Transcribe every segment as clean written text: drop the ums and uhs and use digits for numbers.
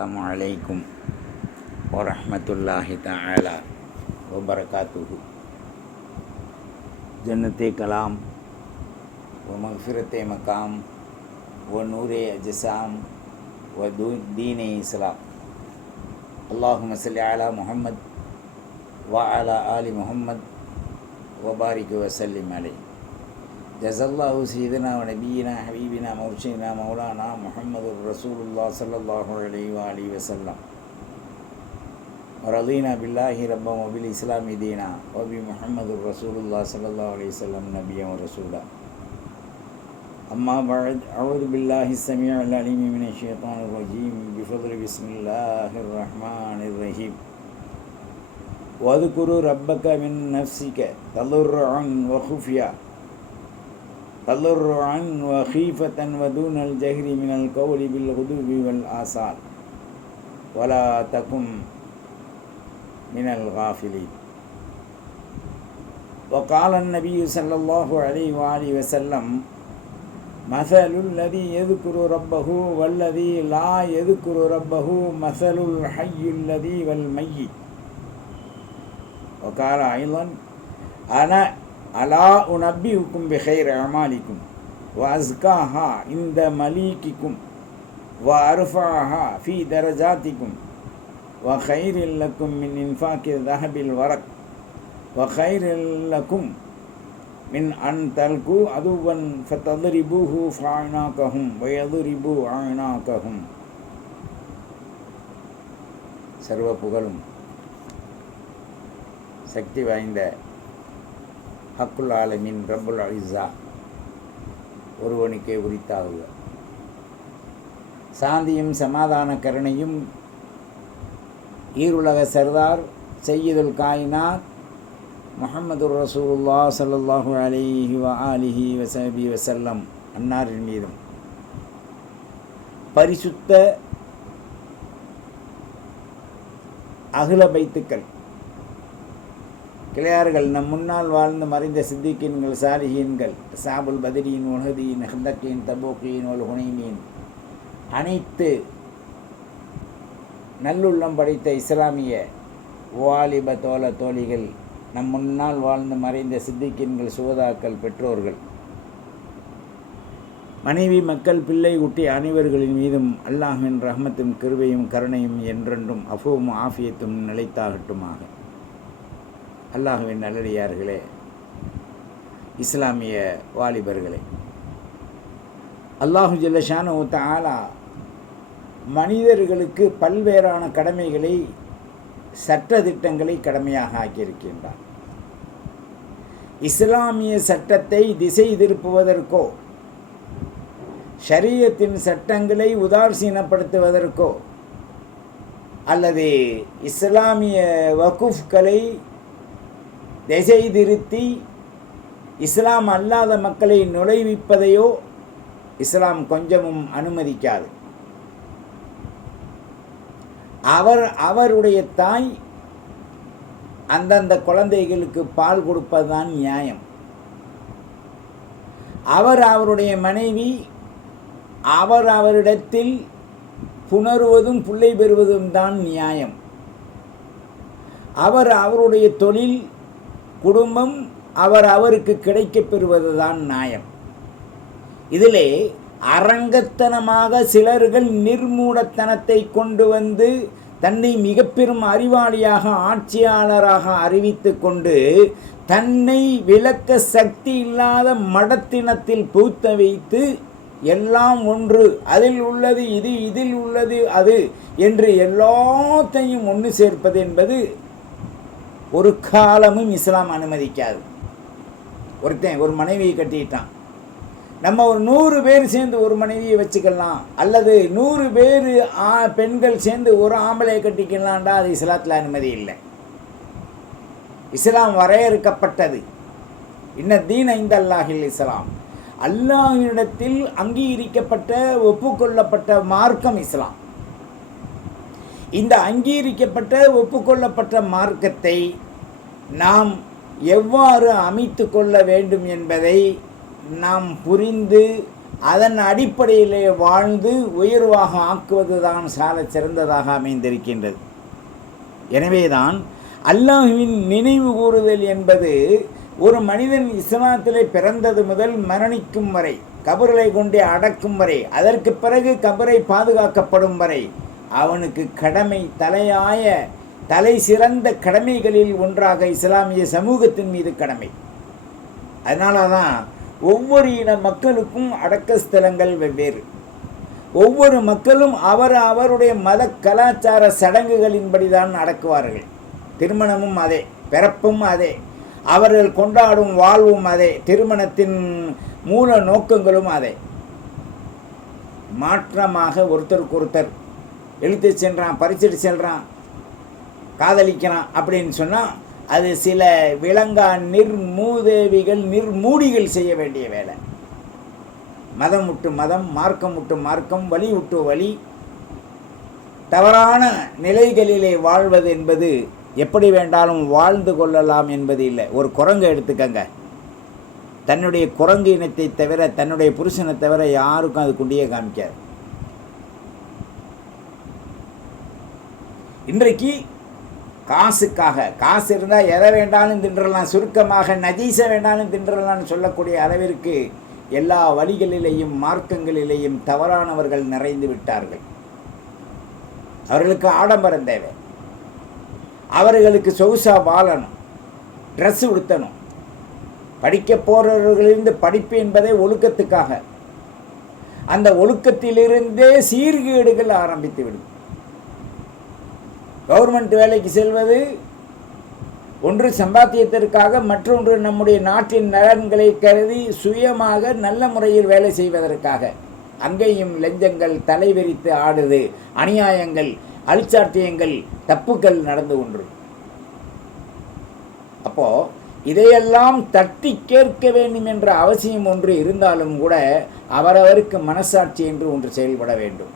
Assalamualaikum warahmatullahi ta'ala wabarakatuhu. Jannati kalam wa maghfirati maqam wa nuri ajsam wa dini islam. Allahumma salli ala Muhammad wa ala ali Muhammad wa barik wa sallim alayhi. Jazallahu sayyidina wa nabiyyina habibina mawshina maulana Muhammadur Rasulullah sallallahu alaihi wa alihi wasallam. Radina billahi rabban wa bil islami dina wa bi Muhammadur Rasulullah sallallahu alaihi wasallam nabiyyan wa rasula. Amma ba'd, a'udzu billahi as-sami'il alim minash shaitanir rajim bi fadli bismillahir rahmanir rahim. Wa dhkuru rabbaka min nafsika tadarruan wa khufya تضرعا وخيفة ودون الجهر من القول بالغدو والآصال ولا تكن من الغافلين. وقال النبي صلى الله عليه وآله وسلم مثل الذي يذكر ربه والذي لا يذكر ربه مثل الحي الذي والميت. وقال أيضا ألا أنبئكم بخير أعمالكم وأزكاها عند مليككم وأرفعها في درجاتكم وخير لكم من إنفاق الذهب الورق وخير لكم من أن تلقوا عدوا فتضربوه فأعناقهم ويضربوا أعناقهم. சர்வ புகழும் சக்தி வாய்ந்த ஹக்குல் ஆலமீன் ரப்புல் இஸ்ஸா ஒருவனுக்கே உரித்தாகுக. சாந்தியும் சமாதான கருணையும் ஈருலக சர்தார் சையதுல் காயினாத் முஹம்மதுர் ரசூலுல்லாஹ் ஸல்லல்லாஹு அலைஹி வ ஆலிஹி வஸஹ்பி வஸல்லம் அன்னாரின் மீதும் பரிசுத்த அஹ்ல பைத்துக்கள் கிளையார்கள், நம் முன்னால் வாழ்ந்து மறைந்த சித்திகீன்கள், சாலிஹீன்கள், சாபுல் பத்ரீன், உஹதீன், ஹந்தக்கீன், தபூக்கீன், ஹுனைமீன், அனைத்து நல்லுள்ளம் படைத்த இஸ்லாமிய வாலிப தோழ தோழிகள், நம் முன்னால் வாழ்ந்து மறைந்த சித்திகீன்கள், சுகதாக்கள், பெற்றோர்கள், மனைவி, மக்கள், பிள்ளை, குட்டி அனைவர்களின் மீதும் அல்லாஹ்வின் ரஹ்மத்தும் கிருபையும் கருணையும் என்றென்றும் அஃபுவும் ஆஃபியத்தும் நிலைத்தாகட்டுமாக. அல்லாஹ்வின் நல்லடியார்களே, இஸ்லாமிய வாலிபர்களே, அல்லாஹு ஜல்ல ஷானஹு தஆலா மனிதர்களுக்கு பல்வேறான கடமைகளை, சட்ட திட்டங்களை கடமையாக ஆக்கியிருக்கின்றார். இஸ்லாமிய சட்டத்தை திசை திருப்புவதற்கோ, ஷரீஅத்தின் சட்டங்களை உதாசீனப்படுத்துவதற்கோ, அல்லது இஸ்லாமிய வகுஃப்களை திசை திருத்தி இஸ்லாம் அல்லாத மக்களை நுழைவிப்பதையோ இஸ்லாம் கொஞ்சமும் அனுமதிக்காது. அவருடைய தாய் அந்தந்த குழந்தைகளுக்கு பால் கொடுப்பதுதான் நியாயம். அவருடைய மனைவி அவரிடத்தில் புணருவதும் பிள்ளை பெறுவதும் தான் நியாயம். அவருடைய தொழில், குடும்பம் அவருக்கு கிடைக்கப் பெறுவதுதான் நியாயம். இதிலே அரங்கத்தனமாக சிலர்கள் நிர்மூடத்தனத்தை கொண்டு வந்து தன்னை மிக பெரும் அறிவாளியாக, ஆட்சியாளராக அறிவித்து கொண்டு தன்னை விளக்க சக்தி இல்லாத மடத்தினத்தில் பூத்த வைத்து எல்லாம் ஒன்று, அதில் உள்ளது இது, இதில் உள்ளது அது என்று எல்லாத்தையும் ஒன்று சேர்ப்பது என்பது ஒரு காலமும் இஸ்லாம் அனுமதிக்காது. ஒருத்தன் ஒரு மனைவியை கட்டிட்டான், நம்ம ஒரு 100 பேர் சேர்ந்து ஒரு மனைவியை வச்சுக்கலாம், அல்லது 100 பேர் பெண்கள் சேர்ந்து ஒரு ஆம்பளையை கட்டிக்கலாம்டா, அது இஸ்லாத்தில் அனுமதி இல்லை. இஸ்லாம் வரையறுக்கப்பட்டது. இன்ன தீன இந்தல்லாஹில் இஸ்லாம், அல்லாஹ்விடத்தில் அங்கீகரிக்கப்பட்ட ஒப்புக்கொள்ளப்பட்ட மார்க்கம் இஸ்லாம். இந்த அங்கீகரிக்கப்பட்ட ஒப்புக்கொள்ளப்பட்ட மார்க்கத்தை நாம் எவ்வாறு அமைத்து கொள்ள வேண்டும் என்பதை நாம் புரிந்து அதன் அடிப்படையிலே வாழ்ந்து உயர்வாக ஆக்குவதுதான் சால சிறந்ததாக அமைந்திருக்கின்றது. எனவேதான் அல்லாஹ்வின் நினைவு கூறுதல் என்பது ஒரு மனிதன் இஸ்லாத்திலே பிறந்தது முதல் மரணிக்கும் வரை, கபரை கொண்டே அடக்கும் வரை, அதற்கு பிறகு கபரை பாதுகாக்கப்படும் வரை அவனுக்கு கடமை, தலை சிறந்த கடமைகளில் ஒன்றாக இஸ்லாமிய சமூகத்தின் மீது கடமை. அதனால தான் ஒவ்வொரு இன மக்களுக்கும் அடக்க ஸ்தலங்கள் வெவ்வேறு. ஒவ்வொரு மக்களும் அவருடைய மத கலாச்சார சடங்குகளின்படி தான் அடக்குவார்கள். திருமணமும் அதே, பிறப்பும் அதே, அவர்கள் கொண்டாடும் வாழ்வும் அதே, திருமணத்தின் மூல நோக்கங்களும் அதே. மாற்றமாக ஒருத்தருக்கு ஒருத்தர் எழுத்து சென்றான், பறிச்சுட்டு செல்றான், காதலிக்கிறான் அப்படின்னு சொன்னால் அது சில விளங்கா நிர்மூதேவிகள், நிர்மூடிகள் செய்ய வேண்டிய வேலை. மதம் விட்டு மதம், மார்க்கம் விட்டு மார்க்கம், வழி விட்டு வழி, தவறான நிலைகளிலே வாழ்வது என்பது எப்படி வேண்டாலும் வாழ்ந்து கொள்ளலாம் என்பது இல்லை. ஒரு குரங்கு எடுத்துக்கங்க, தன்னுடைய குரங்கு இனத்தை தவிர, தன்னுடைய புருஷனை தவிர யாருக்கும் அது குண்டியே காமிக்காது. இன்றைக்கு காசுக்காக, காசு இருந்தால் எதை வேண்டாலும் தின்றலாம், சுருக்கமாக நஜீச வேண்டாலும் தின்றலாம்னு சொல்லக்கூடிய அளவிற்கு எல்லா வழிகளிலேயும் மார்க்கங்களிலேயும் தவறானவர்கள் நிறைந்து விட்டார்கள். அவர்களுக்கு ஆடம்பரம் தேவை, அவர்களுக்கு சொகுசா வாழணும், ட்ரெஸ் உடுத்தணும். படிக்க போகிறவர்களிருந்து படிப்பு என்பதை ஒழுக்கத்துக்காக, அந்த ஒழுக்கத்திலிருந்தே சீர்கேடுகள் ஆரம்பித்து விடும். கவர்மெண்ட் வேலைக்கு செல்வது ஒன்று சம்பாத்தியத்திற்காக, மற்றொன்று நம்முடைய நாட்டின் நலன்களை கருதி சுயமாக நல்ல முறையில் வேலை செய்வதற்காக. அங்கேயும் லஞ்சங்கள் தலைவிரித்து ஆடுது, அநியாயங்கள், அழிச்சாட்டியங்கள், தப்புக்கள் நடந்து கொண்டு. அப்போ இதையெல்லாம் தட்டி கேட்க வேண்டும் என்ற அவசியம் ஒன்று இருந்தாலும் கூட அவரவருக்கு மனசாட்சி என்று ஒன்று செயல்பட வேண்டும்.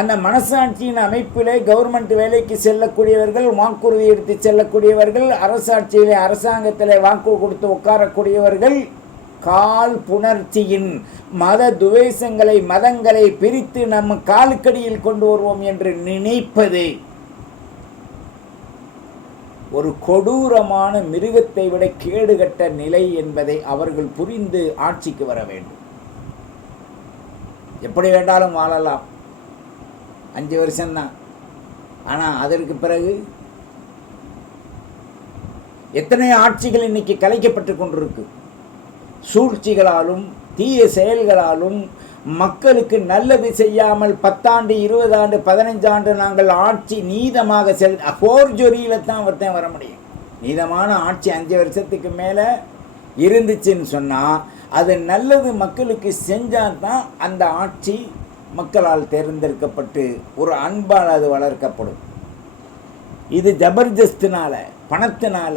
அந்த மனசாட்சியின் அமைப்பிலே கவர்மெண்ட் வேலைக்கு செல்லக்கூடியவர்கள், வாக்குறுதி எடுத்து செல்லக்கூடியவர்கள், அரசாட்சியிலே அரசாங்கத்திலே வாக்கு கொடுத்து உட்காரக்கூடியவர்கள், கால் புணர்ச்சியின் மத துவேஷங்களை, மதங்களை பிரித்து நம்ம காலுக்கடியில் கொண்டு வருவோம் என்று நினைப்பது ஒரு கொடூரமான மிருகத்தை விட கேடுகட்ட நிலை என்பதை அவர்கள் புரிந்து ஆட்சிக்கு வர வேண்டும். எப்படி வேண்டாலும் வாழலாம், 5 வருஷம்தான். ஆனால் அதற்கு பிறகு எத்தனை ஆட்சிகள் இன்னைக்கு கலைக்கப்பட்டு கொண்டிருக்கு. சூழ்ச்சிகளாலும் தீய செயல்களாலும் மக்களுக்கு நல்லது செய்யாமல் 10 ஆண்டு 20 ஆண்டு 15 ஆண்டு நாங்கள் ஆட்சி நீதமாக ஃபோர்ஜரியில் தான் ஒருத்தன் வர முடியும். நீதமான ஆட்சி 5 வருஷத்துக்கு மேலே இருந்துச்சுன்னு சொன்னால் அது நல்லது மக்களுக்கு செஞ்சால் தான் அந்த ஆட்சி மக்களால் தேர்ந்தெடுக்கப்பட்டு ஒரு அன்பால் அது வளர்க்கப்படும். இது ஜபர்தஸ்தினால, பணத்தினால,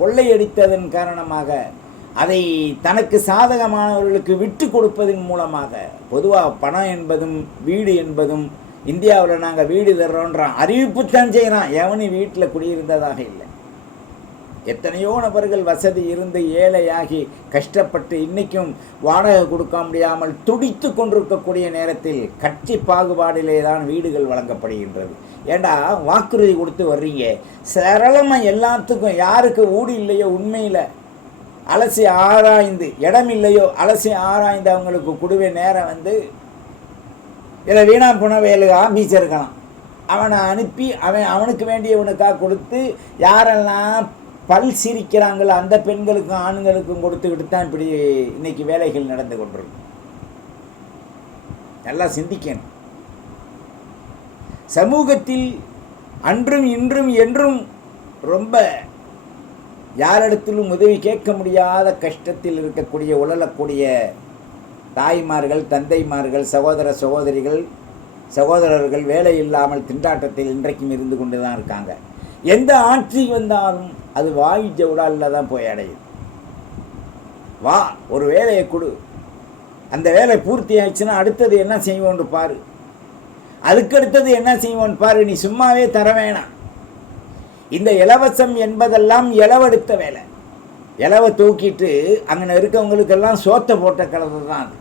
கொள்ளையடித்ததன் காரணமாக, அதை தனக்கு சாதகமானவர்களுக்கு விட்டு கொடுப்பதன் மூலமாக, பொதுவாக பணம் என்பதும் வீடு என்பதும், இந்தியாவில் நாங்கள் வீடு தர்றோன்றான், அறிவிப்புத்தான் செய்கிறான், எவனும் வீட்டில் குடியிருந்ததாக இல்லை. எத்தனையோ நபர்கள் வசதி இருந்து ஏழையாகி கஷ்டப்பட்டு இன்றைக்கும் வாடகை கொடுக்க முடியாமல் துடித்து கொண்டிருக்கக்கூடிய நேரத்தில் கட்சி பாகுபாடிலே தான் வீடுகள் வழங்கப்படுகின்றது. ஏண்டா வாக்குறுதி கொடுத்து வர்றீங்க, சரளமாக எல்லாத்துக்கும், யாருக்கு ஊடு இல்லையோ உண்மையில் அலசி ஆராய்ந்து, இடம் இல்லையோ அலசி ஆராய்ந்து அவங்களுக்கு கொடுவே நேரம் வந்து இதில் வீணா போன வேலுக்கு ஆஃபீஸர் இருக்கலாம், அவனை அனுப்பி அவனுக்கு வேண்டியவனுக்காக கொடுத்து, யாரெல்லாம் பல் சிரிக்கிறாங்களோ அந்த பெண்களுக்கும் ஆண்களுக்கும் கொடுத்துக்கிட்டு தான் இப்படி இன்னைக்கு வேலைகள் நடந்து கொண்டிருக்கு. நல்லா சிந்திக்கணும். சமூகத்தில் அன்றும் இன்றும் என்றும் ரொம்ப யாரிடத்திலும் உதவி கேட்க முடியாத கஷ்டத்தில் இருக்கக்கூடிய, உழலக்கூடிய தாய்மார்கள், தந்தைமார்கள், சகோதர சகோதரிகள், சகோதரர்கள் வேலை இல்லாமல் திண்டாட்டத்தில் இன்றைக்கும் இருந்து கொண்டு தான் இருக்காங்க. எந்த ஆட்சி வந்தாலும் அது வாய் ஜவுடாலில் தான் போய் அடையுது. வா, ஒரு வேலையை கொடு, அந்த வேலை பூர்த்தி ஆயிடுச்சுன்னா அடுத்தது என்ன செய்வோன்னு பாரு, அதுக்கடுத்தது என்ன செய்வோன்னு பாரு, நீ சும்மாவே தர வேணாம். இந்த இலவசம் என்பதெல்லாம் இலவெடுத்த வேலை. இலவை தூக்கிட்டு அங்கே இருக்கவங்களுக்கெல்லாம் சோத்தை போட்ட கலந்து தான் அது.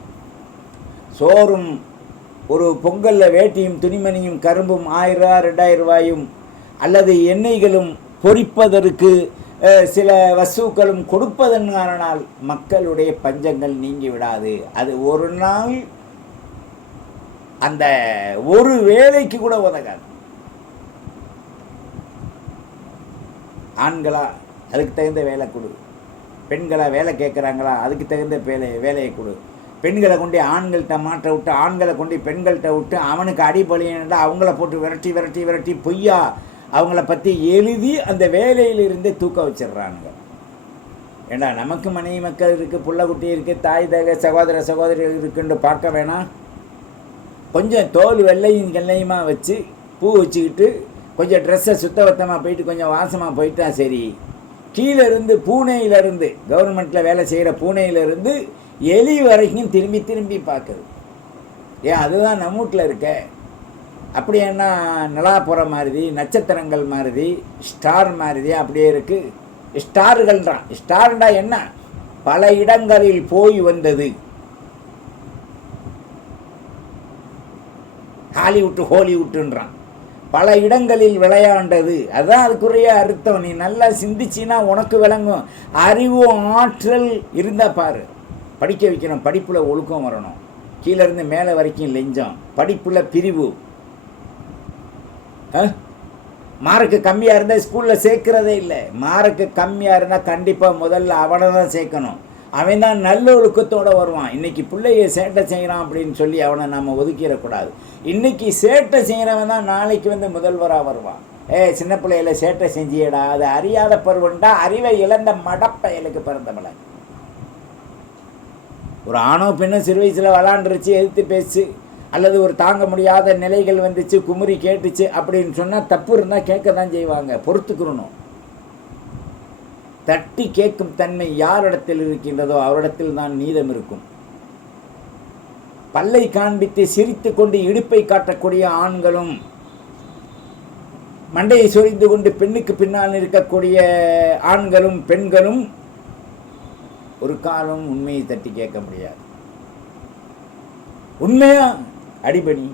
சோறும் ஒரு பொங்கலில் வேட்டியும் துணிமணியும் கரும்பும் 1000 2000 ரூபாயும் அல்லது எண்ணெய்களும் பொரிப்பதற்கு சில வஸ்துக்களும் கொடுப்பதன் காரணால் மக்களுடைய பஞ்சங்கள் நீங்கி விடாது. அது ஒரு நாள் அந்த ஒரு வேலைக்கு கூட உதகாது. ஆண்களா அதுக்கு தகுந்த வேலை கொடு, பெண்களா வேலை கேட்குறாங்களா அதுக்கு தகுந்த வேலையை கொடு. பெண்களை கொண்டு ஆண்கள்கிட்ட மாற்ற விட்டு, ஆண்களை கொண்டு பெண்கள்கிட்ட விட்டு அவனுக்கு அடிபலியா அவங்கள போட்டு விரட்டி விரட்டி விரட்டி பொய்யா அவங்கள பற்றி எழுதி அந்த வேலையிலிருந்தே தூக்க வச்சிடுறானுங்க. ஏண்டா நமக்கு மனைவி மக்கள் இருக்குது, புள்ள குட்டி இருக்குது, தாய் தக சகோதர சகோதரிகள் இருக்குன்னு பார்க்க வேணாம். கொஞ்சம் தோல் வெள்ளையும் வெள்ளையுமா வச்சு பூ வச்சுக்கிட்டு கொஞ்சம் ட்ரெஸ்ஸை சுத்தபத்தமாக போயிட்டு கொஞ்சம் வாசமாக போயிட்டா சரி. கீழே இருந்து பூனேயிலேருந்து கவர்மெண்ட்டில் வேலை செய்கிற பூனேயிலேருந்து எலி வரைக்கும் திரும்பி திரும்பி பார்க்குது. ஏன் அதுதான் நம்ம வீட்டில் இருக்க. அப்படி என்ன நிலாப்புறம் மாதிரி, நட்சத்திரங்கள் மாதிரி, ஸ்டார் மாதிரி அப்படியே இருக்குது. ஸ்டார்கள்ன்றான். ஸ்டார்டா என்ன? பல இடங்களில் போய் வந்தது. ஹாலிவுட்டு ஹோலிவுட்டுன்றான். பல இடங்களில் விளையாண்டது. அதுதான் அதுக்குரிய அர்த்தம். நீ நல்லா சிந்திச்சின்னா உனக்கு விளங்கும். அறிவு ஆற்றல் இருந்தால் பாரு. படிக்க வைக்கணும், படிப்பில் ஒழுக்கம் வரணும். கீழேருந்து மேலே வரைக்கும் லெஞ்சம், படிப்பில் பிரிவு. மார்க்கு கம்மியாக இருந்தால் ஸ்கூலில் சேர்க்கிறதே இல்லை. மார்க்கு கம்மியாக இருந்தால் கண்டிப்பாக முதல்ல அவனை தான் சேர்க்கணும். அவன் தான் நல்ல ஒழுக்கத்தோடு வருவான். இன்றைக்கி பிள்ளைய சேட்டை செய்கிறான் அப்படின்னு சொல்லி அவனை நம்ம ஒதுக்கிடக்கூடாது. இன்றைக்கி சேட்டை செய்கிறவன் தான் நாளைக்கு வந்து முதல்வராக வருவான். சின்ன பிள்ளையில சேட்டை செஞ்சியடா, அது அறியாத பருவன்டா, அறிவை இழந்த மடப்பயலுக்கு பிறந்தவளை. ஒரு ஆணோ பெண்ணும் சிறு வயசில் விளாண்டுருச்சு, எதிர்த்து பேச்சு, அல்லது ஒரு தாங்க முடியாத நிலைகள் வந்துச்சு, குமுறி கேட்டுச்சு அப்படின்னு சொன்னால் தப்பு இருந்தால் கேட்க தான் செய்வாங்க. பொறுத்துக்கிறணும். தட்டி கேட்கும் தன்மை யாரிடத்தில் இருக்கின்றதோ அவரிடத்தில் தான் நீதம் இருக்கும். பல்லை காண்பித்து சிரித்து கொண்டு இடுப்பை காட்டக்கூடிய ஆண்களும், மண்டையை சொரிந்து கொண்டு பெண்ணுக்கு பின்னால் இருக்கக்கூடிய ஆண்களும் பெண்களும் ஒரு காலம் உண்மையை தட்டி கேட்க முடியாது. உண்மையா அடிபடி,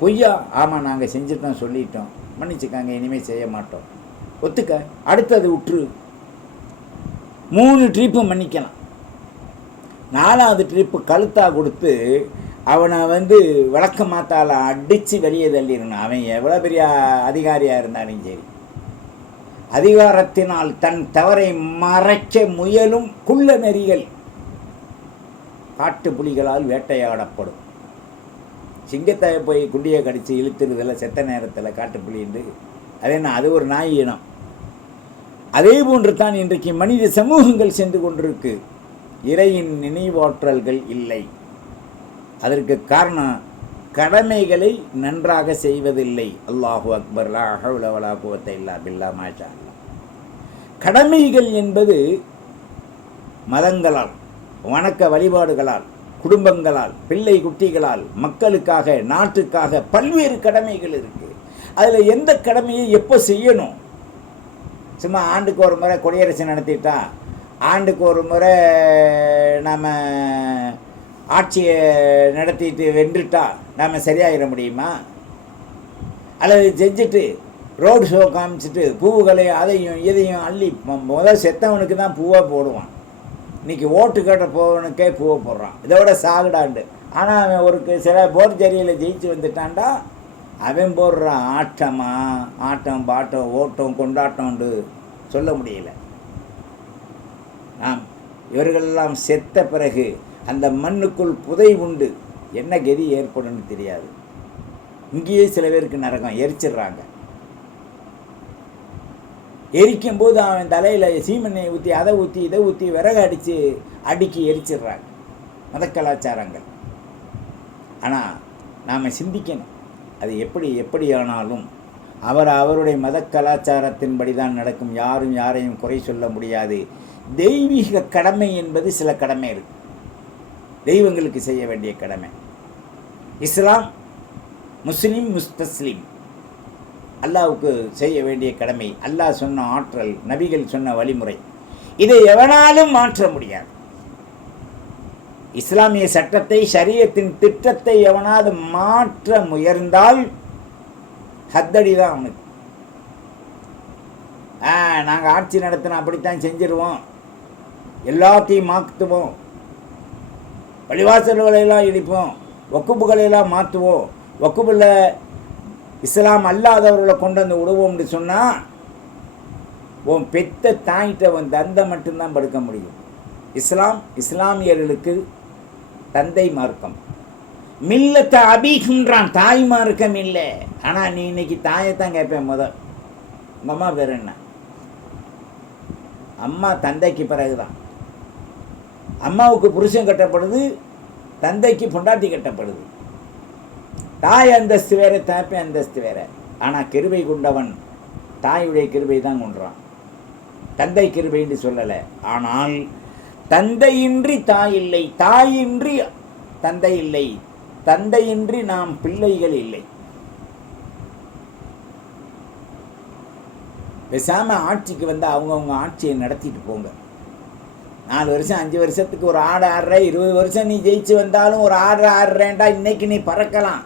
பொய்யா ஆமாம் நாங்கள் செஞ்சுட்டோம் சொல்லிட்டோம் மன்னிச்சுக்காங்க இனிமேல் செய்ய மாட்டோம் ஒத்துக்க, அடுத்தது விட்டுரு. 3 ட்ரிப்பு மன்னிக்கலாம். 4வது ட்ரிப்பு கழுத்தாக கொடுத்து அவனை வந்து விளக்க மாத்தால அடித்து வெளியே தள்ளிடணும். அவன் எவ்வளோ பெரிய அதிகாரியாக இருந்தாலும் சரி. அதிகாரத்தினால் தன் தவறை மறைக்க முயலும் குள்ள நெறிகள் காட்டு புலிகளால் வேட்டையாடப்படும். சிங்கத்தை போய் குண்டியை கடித்து இழுத்துறதில் செத்த நேரத்தில் காட்டுப்புலின்று அது என்ன, அது ஒரு நாய் இனம். அதே போன்று தான் இன்றைக்கு மனித சமூகங்கள் சென்று கொண்டிருக்கு. இறையின் நினைவாற்றல்கள் இல்லை. அதற்கு காரணம் கடமைகளை நன்றாக செய்வதில்லை. அல்லாஹு அக்பர், லா ஹவ்ல வலா குவத்த இல்லா பில்லா மாஷா அல்லாஹ். கடமைகள் என்பது மதங்களால், வணக்க வழிபாடுகளால், குடும்பங்களால், பிள்ளை குட்டிகளால், மக்களுக்காக, நாட்டுக்காக பல்வேறு கடமைகள் இருக்குது. அதில் எந்த கடமையை எப்போ செய்யணும்? சும்மா ஆண்டுக்கு ஒரு முறை கொடியரசு நடத்திட்டா, ஆண்டுக்கு ஒரு முறை நம்ம ஆட்சியை நடத்திட்டு வென்றுட்டா நாம் சரியாகிட முடியுமா? அல்லது செஞ்சுட்டு ரோடு ஷோ காமிச்சிட்டு பூவுகளை அதையும் இதையும் அள்ளி முதல் செத்தவனுக்கு தான் பூவாக போடுவான். இன்றைக்கி ஓட்டு கட்ட போவனுக்கே பூவை போடுறான். இதோட சாகுடாண்டு. ஆனால் அவன் ஒரு சில போர்ஜரியில் ஜெயிச்சு வந்துட்டான்டா, அவன் போடுறான் ஆட்டமா, ஆட்டம் பாட்டம் ஓட்டம் கொண்டாட்டம்ண்டு சொல்ல முடியல. இவர்களெல்லாம் செத்த பிறகு அந்த மண்ணுக்குள் புதை உண்டு என்ன கதி ஏற்படும்னு தெரியாது. இங்கேயே சில பேருக்கு நரகம், எரிச்சிடுறாங்க. எரிக்கும் போது அவன் தலையில் சீமெண்ணெய் ஊற்றி அதை ஊற்றி இதை ஊற்றி விறகு அடித்து அடுக்கி எரிச்சிடுறாங்க. மத கலாச்சாரங்கள். ஆனால் நாம் சிந்திக்கணும், அது எப்படி ஆனாலும் அவருடைய மத கலாச்சாரத்தின்படி தான் நடக்கும். யாரும் யாரையும் குறை சொல்ல முடியாது. தெய்வீக கடமை என்பது சில கடமை இருக்கு, தெய்வங்களுக்கு செய்ய வேண்டிய கடமை. இஸ்லாம், முஸ்லீம், முஸ்தஸ்லீம், அல்லாவுக்கு செய்ய வேண்டிய கடமை, அல்லாஹ் சொன்ன ஆற்றல், நபிகள் சொன்ன வழிமுறை, இதை எவனாலும் மாற்ற முடியாது. இஸ்லாமிய சட்டத்தை, ஷரியத்தின் திட்டத்தை எவனாவது மாற்ற முயர்ந்தால் ஹத்தடி தான் அவனுக்கு. நாங்கள் ஆட்சி நடத்தின அப்படித்தான் செஞ்சிருவோம், எல்லாத்தையும் மாற்றுவோம், பள்ளிவாசல்களையெல்லாம் இடிப்போம், வக்குப்புகளையெல்லாம் மாற்றுவோம், வக்குப்பில் இஸ்லாம் அல்லாதவர்களை கொண்டு வந்து விடுவோம்னு சொன்னால் உன் பெத்த தாயிட்ட உன் தந்தை மட்டும்தான் படுக்க முடியும். இஸ்லாமியர்களுக்கு தந்தை மார்க்கம், மில்லத்தை அபிகின்றான், தாய் மார்க்கம் இல்லை. ஆனால் நீ இன்னைக்கு தாயைத்தான் கேட்பேன். உங்கள் அம்மா பேர் என்ன? அம்மா தந்தைக்கு பிறகுதான். அம்மாவுக்கு புருஷன் கட்டப்படுது, தந்தைக்கு பொண்டாட்டி கட்டப்படுது. தாய் அந்தஸ்து வேற, தாப்பை அந்தஸ்து வேற. ஆனால் கிருபை கொண்டவன் தாயுடைய கிருபை தான் கொன்றான், தந்தை கிருபைன்னு சொல்லலை. ஆனால் தந்தையின்றி தாய் இல்லை, தாயின்றி தந்தை இல்லை, தந்தையின்றி நாம் பிள்ளைகள் இல்லை. பேசாம ஆட்சிக்கு வந்து அவங்கவுங்க ஆட்சியை நடத்திட்டு போங்க. 4 வருஷம் 5 வருஷத்துக்கு ஒரு ஆடு ஆடுற, 20 வருஷம் நீ ஜெயிச்சு வந்தாலும் ஒரு ஆடு ஆடுறேன்டா, இன்னைக்கு நீ பறக்கலாம்.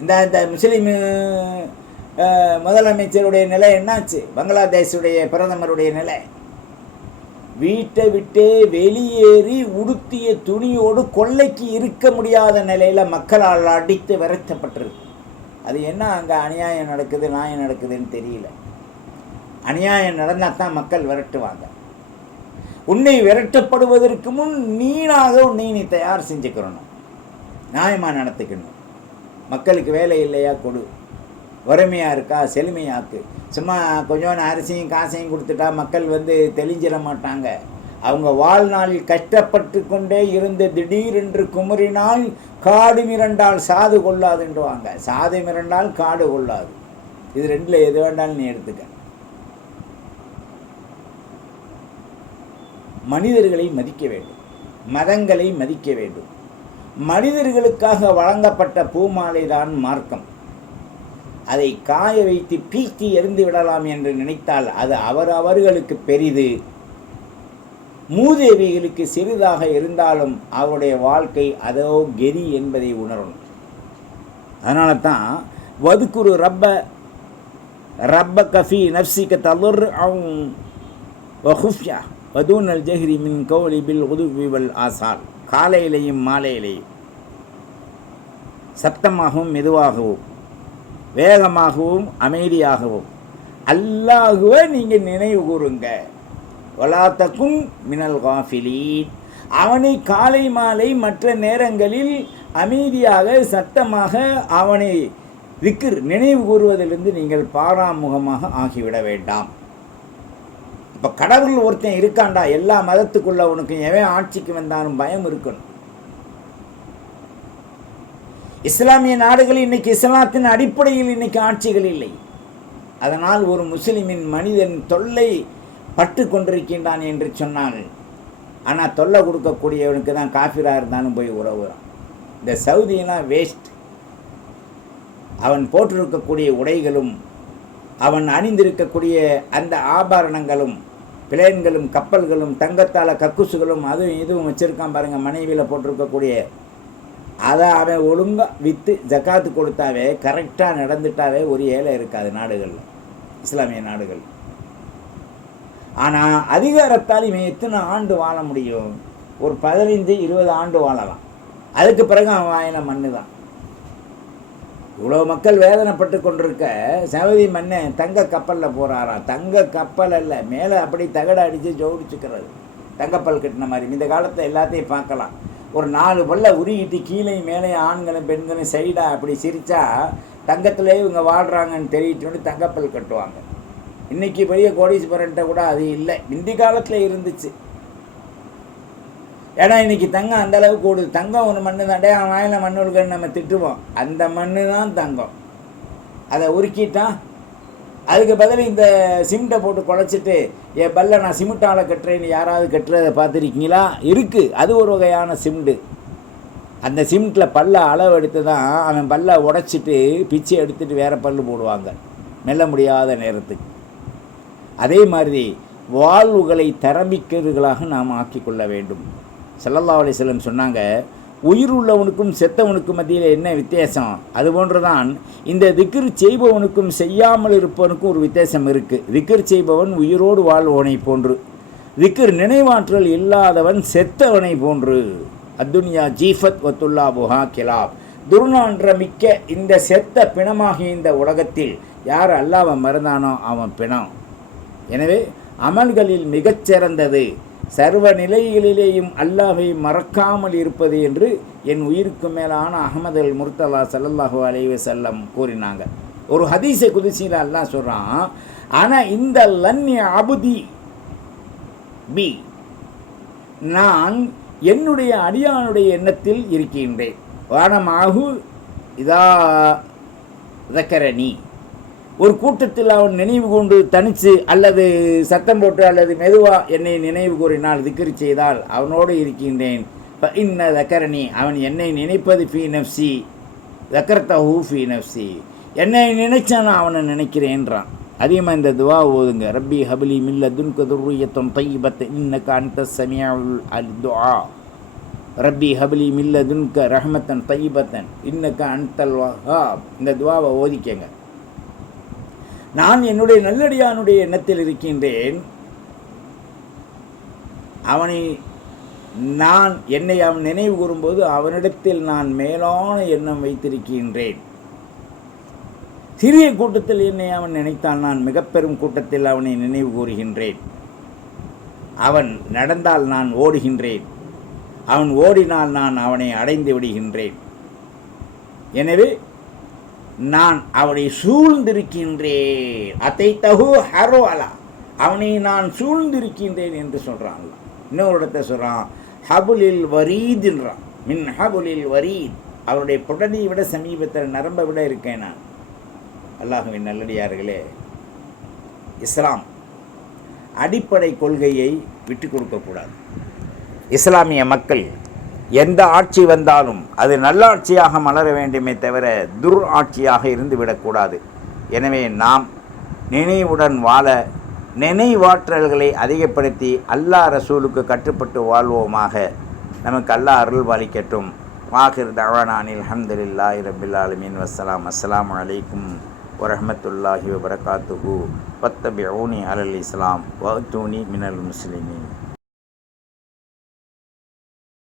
இந்த முஸ்லீம் முதலமைச்சருடைய நிலை என்னாச்சு? பங்களாதேஷுடைய பிரதமருடைய நிலை, வீட்டை விட்டே வெளியேறி உடுத்திய துணியோடு கொள்ளைக்கு இருக்க முடியாத நிலையில் மக்களால் அடித்து விரட்டப்பட்டிருக்கு. அது என்ன அங்கே அநியாயம் நடக்குது, நியாயம் நடக்குதுன்னு தெரியல. அநியாயம் நடந்தால் தான் மக்கள் விரட்டுவாங்க. உன்னை விரட்டப்படுவதற்கு முன் உன்னை நீ தயார் செஞ்சுக்கிறணும், நியாயமாக நடத்துக்கணும். மக்களுக்கு வேலை இல்லையா கொடு, வறுமையாக இருக்கா செழுமையாக்கு. சும்மா கொஞ்சோன்னு அரிசியும் காசையும் கொடுத்துட்டா மக்கள் தெளிஞ்சிட மாட்டாங்க. அவங்க வாழ்நாளில் கஷ்டப்பட்டு கொண்டே இருந்து திடீரென்று குமரினால் காடு மிரண்டால் சாது கொள்ளாதுன்றுவாங்க. சாது மிரண்டால் காடு கொள்ளாது. இது ரெண்டில் எது வேண்டாலும் நீ எடுத்துக்க. மனிதர்களை மதிக்க வேண்டும், மதங்களை மதிக்க வேண்டும். மனிதர்களுக்காக வழங்கப்பட்ட பூமாலை தான் மார்க்கம். அதை காய வைத்து பீக்கி எறிந்து விடலாம் என்று நினைத்தால் அது அவர்களுக்கு பெரிது. மூதேவிகளுக்கு சிறிதாக இருந்தாலும் அவருடைய வாழ்க்கை அதோ கெதி என்பதை உணரணும். அதனால தான் வதுக்குரு ரப்ப கஃபி நப்சிக தலுர் வஹுஃப்யா வதூனல் ஜஹ்ரி மின் கௌலி பில் உதுவி வல் ஆசால். காலையிலையும் மாலையிலையும் சப்தமாகவும் மெதுவாகவும் வேகமாகவும் அமைதியாகவும் அல்லாஹுவை நீங்கள் நினைவு கூறுங்க. வலாத்தக்கும் மினல் காஃபிலீன். அவனை காலை மாலை மற்ற நேரங்களில் அமைதியாக சத்தமாக அவனை திக்ர் நினைவு கூறுவதிலிருந்து நீங்கள் பாராமுகமாக ஆகிவிட வேண்டாம். இப்போ கடவுள் ஒருத்தன் இருக்காண்டா, எல்லா மதத்துக்குள்ள உனக்கு எவன் ஆட்சிக்கு வந்தாலும் பயம் இருக்கணும். இஸ்லாமிய நாடுகளில் இன்னைக்கு இஸ்லாத்தின் அடிப்படையில் இன்னைக்கு ஆட்சிகள் இல்லை. அதனால் ஒரு முஸ்லிமின் மனிதன் தொல்லை பட்டு கொண்டிருக்கின்றான் என்று சொன்னால், ஆனால் தொல்லை கொடுக்கக்கூடியவனுக்கு தான் காஃபிராக இருந்தாலும் போய் உறவுறான். இந்த சவுதியெல்லாம் வேஸ்ட். அவன் போட்டிருக்கக்கூடிய உடைகளும் அவன் அணிந்திருக்கக்கூடிய அந்த ஆபரணங்களும் பிளேன்களும் கப்பல்களும் தங்கத்தால் கக்குசுகளும் அதுவும் இதுவும் வச்சுருக்கான் பாருங்கள். மனைவியில் போட்டிருக்கக்கூடிய அதை அவன் ஒழுங்காக விற்று ஜக்காத்து கொடுத்தாவே, கரெக்டாக நடந்துட்டாவே ஒரு ஏழை இருக்காது நாடுகளில், இஸ்லாமிய நாடுகள். ஆனால் அதிகாரத்தால் இவன் எத்தனை ஆண்டு வாழ முடியும்? ஒரு 15-20 ஆண்டு வாழலாம். அதுக்கு பிறகு அவன் வாயில மண்ணு தான். இவ்வளோ மக்கள் வேதனைப்பட்டு கொண்டிருக்க சவுதி மன்னன் தங்க கப்பலில் போகிறாராம். தங்க கப்பல் அல்ல, மேலே அப்படி தகடை அடித்து ஜோடிச்சுக்கிறது, தங்கப்பல் கட்டின மாதிரி. இந்த காலத்தில் எல்லாத்தையும் பார்க்கலாம். ஒரு 4 பல்ல உருகிட்டு கீழே மேலே ஆண்களும் பெண்களும் சைடாக அப்படி சிரித்தா தங்கத்திலே இவங்க வாழ்கிறாங்கன்னு தெரியிட்டு தங்கப்பல் கட்டுவாங்க. இன்றைக்கி பெரிய கோடீஸ்வரன்ட்ட கூட அது இல்லை, முந்தி காலத்தில் இருந்துச்சு. ஏன்னா இன்றைக்கி தங்கம் அந்தளவுக்கு கூடுது. தங்கம் ஒரு மண்ணு தாண்டே, அவன் வாயில மண் உழுகன்னு நம்ம திட்டுவோம். அந்த மண்ணு தான் தங்கம். அதை உருக்கிட்டான், அதுக்கு பதில் இந்த சிமெண்ட்டை போட்டு குழச்சிட்டு என் பல்ல நான் சிமெண்ட்டால் கட்டுறேன்னு யாராவது கட்டுறதை பார்த்துருக்கீங்களா? இருக்குது, அது ஒரு வகையான சிமெண்ட்டு. அந்த சிமெண்ட்டில் பல்ல அளவு எடுத்து தான் அவன் பல்ல உடைச்சிட்டு பிச்சை எடுத்துகிட்டு வேறு பல்லு போடுவாங்க மெல்ல முடியாத நேரத்துக்கு. அதே மாதிரி வாழ்வுகளை தரமிக்கவர்களாக நாம் ஆக்கிக்கொள்ள வேண்டும். ஸல்லல்லாஹு அலைஹி வஸல்லம் சொன்னாங்க, உயிர் உள்ளவனுக்கும் செத்தவனுக்கும் மத்தியில் என்ன வித்தியாசம்? அதுபோன்றுதான் இந்த திக்ர் செய்பவனுக்கும் செய்யாமல் இருப்பவனுக்கும் ஒரு வித்தியாசம் இருக்குது. திக்ர் செய்பவன் உயிரோடு வாழ்வனை போன்று, திக்ர் நினைவாற்றல் இல்லாதவன் செத்தவனை போன்று. அத்துன்யா ஜீஃபத் வத்துல்லா புஹா கிலாப். துர்நான்ற மிக்க இந்த செத்த பிணமாகிய இந்த உலகத்தில் யார் அல்லாஹ்வை மறந்தானோ அவன் பிணம். எனவே அமல்களில் மிகச்சிறந்தது சர்வ நிலைகளிலேயும் அல்லாஹ்வை மறக்காமல் இருப்பது என்று என் உயிருக்கு மேலான அஹ்மது அல் முர்தலா ஸல்லல்லாஹு அலைஹி வஸல்லம் கூறினாங்க. ஒரு ஹதீஸை குதிசியில் அல்லாஹ் சொல்கிறான், ஆனால் இந்த லன்ய அபுதி பி, நான் என்னுடைய அடியானுடைய எண்ணத்தில் இருக்கின்றேன். வானமாகு இதா தக்கரணி, ஒரு கூட்டத்தில் அவன் நினைவு கொண்டு தனித்து அல்லது சத்தம் போட்டு அல்லது மெதுவாக என்னை நினைவு கூறினால் திக்ர் செய்தால் அவனோடு இருக்கின்றேன். இன்ன தக்கரணி, அவன் என்னை நினைப்பது ஃபீ நஃப்சி தக்கர்த்தஹூ ஃபீ நஃப்சி, என்னை நினைச்சான் அவனை நினைக்கிறேன்றான். அதிகமாக இந்த துவா ஓதுங்க. ரப்பி ஹப்லி மின் லதுன்க துர்ரியத்தன் தய்யிபத்தன் இன்னக அன்த ஸமீஉல் துஆ. ரப்பி ஹப்லி மின் லதுன்க ரஹ்மத்தன் தய்யிபத்தன் இன்னக அன்தல் வஹ்ஹாப். இந்த துவாவை ஓதிக்கங்க. நான் என்னுடைய நல்லடியானுடைய எண்ணத்தில் இருக்கின்றேன். என்னை அவன் நினைவு கூறும்போது அவனிடத்தில் நான் மேலான எண்ணம் வைத்திருக்கின்றேன். சிறிய கூட்டத்தில் என்னை அவன் நினைத்தால் நான் மிகப்பெரும் கூட்டத்தில் அவனை நினைவு கூறுகின்றேன். அவன் நடந்தால் நான் ஓடுகின்றேன், அவன் ஓடினால் நான் அவனை அடைந்து விடுகின்றேன். எனவே நான் அவனை சூழ்ந்திருக்கின்றேன். அத்தை தகு ஹரோலா, அவனை நான் சூழ்ந்திருக்கின்றேன் என்று சொல்கிறான். இன்னொரு இடத்த சொல்கிறான், ஹபுலில் வரீதுன்றான். மின் ஹபுலில் வரீத், அவருடைய புடனையை விட சமீபத்தில் நரம்பை விட இருக்கேன் நான். அல்லாஹுவின் நல்லடியார்களே, இஸ்லாம் அடிப்படை கொள்கையை விட்டு கொடுக்கக்கூடாது. இஸ்லாமிய மக்கள் எந்த ஆட்சி வந்தாலும் அது நல்லாட்சியாக மலர வேண்டுமே தவிர துர் ஆட்சியாக இருந்து விடக்கூடாது. எனவே நாம் நினைவுடன் வாழ, நினைவாற்றல்களை அதிகப்படுத்தி அல்லாஹ் ரசூலுக்கு கட்டுப்பட்டு வாழ்வோமாக. நமக்கு அல்லாஹ் அருள் பாலிக்கட்டும். வாஹிர் தஅவானானில் அல்ஹம்துலில்லாஹி ரப்பில் ஆலமீன். வஸ்ஸலாம். அஸ்ஸலாமு அலைக்கும் வரஹ்மத்துல்லாஹி வபரகாத்துஹு. வத்தபிஊனி அலல் இஸ்லாம் வஅத்தூனி மினல் முஸ்லிமீன்.